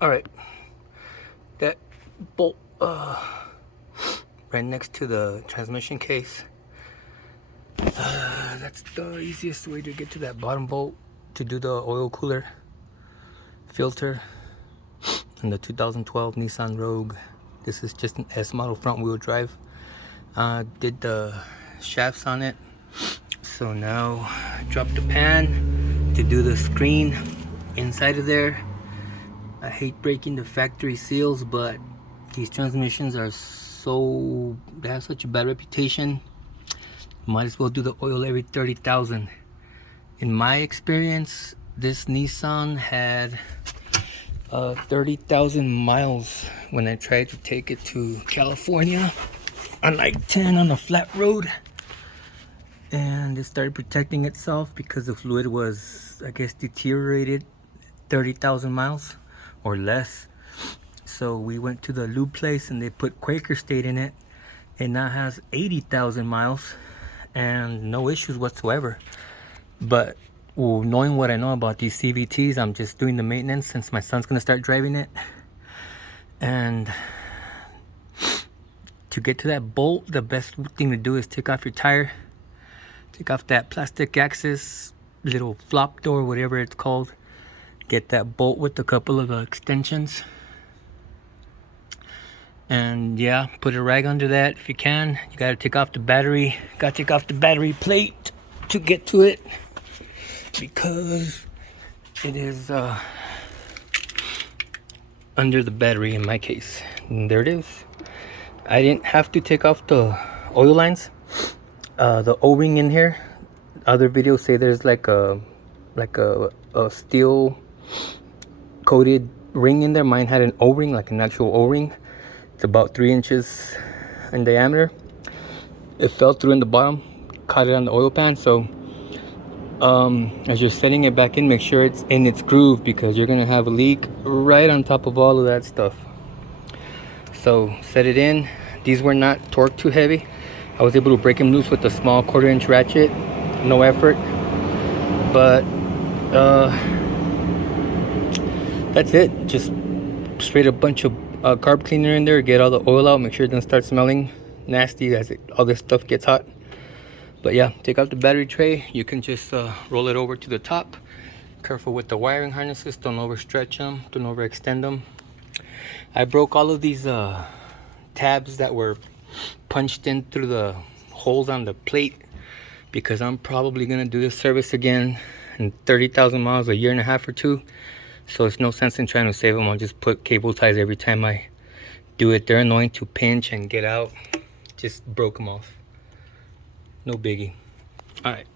All right, that bolt right next to the transmission case. That's the easiest way to get to that bottom bolt to do the oil cooler filter in the 2012 Nissan Rogue. This is just an S model front wheel drive. Did the shafts on it, so now I dropped the pan to do the screen inside of there. I hate breaking the factory seals, but these transmissions are they have such a bad reputation. Might as well do the oil every 30,000. In my experience, this Nissan had 30,000 miles when I tried to take it to California on like 10 on a flat road, and it started protecting itself because the fluid was, I guess, deteriorated 30,000 miles or less. So we went to the lube place and they put Quaker State in it. It now has 80,000 miles and no issues whatsoever. But well, knowing what I know about these CVTs, I'm just doing the maintenance since my son's gonna start driving it. And to get to that bolt, the best thing to do is take off your tire, take off that plastic axis, little flop door, whatever it's called. Get that bolt with a couple of extensions, and yeah, put a rag under that if you can. You gotta take off the battery, gotta take off the battery plate to get to it, because it is under the battery in my case. And there it is. I didn't have to take off the oil lines. The O-ring in here, other videos say there's like a steel coated ring in there. Mine had an O-ring, like an actual O-ring. It's about 3 inches in diameter. It fell through in the bottom, caught it on the oil pan. So as you're setting it back in, make sure it's in its groove, because you're gonna have a leak right on top of all of that stuff. So set it in. These were not torqued too heavy. I was able to break them loose with a small 1/4 inch ratchet, no effort. But that's it. Just sprayed a bunch of carb cleaner in there, get all the oil out, make sure it doesn't start smelling nasty as all this stuff gets hot. But yeah, take out the battery tray. You can just roll it over to the top. Careful with the wiring harnesses, don't overstretch them, don't overextend them. I broke all of these tabs that were punched in through the holes on the plate, because I'm probably gonna do this service again in 30,000 miles, a year and a half or two. So it's no sense in trying to save them. I'll just put cable ties every time I do it. They're annoying to pinch and get out. Just broke them off. No biggie. All right.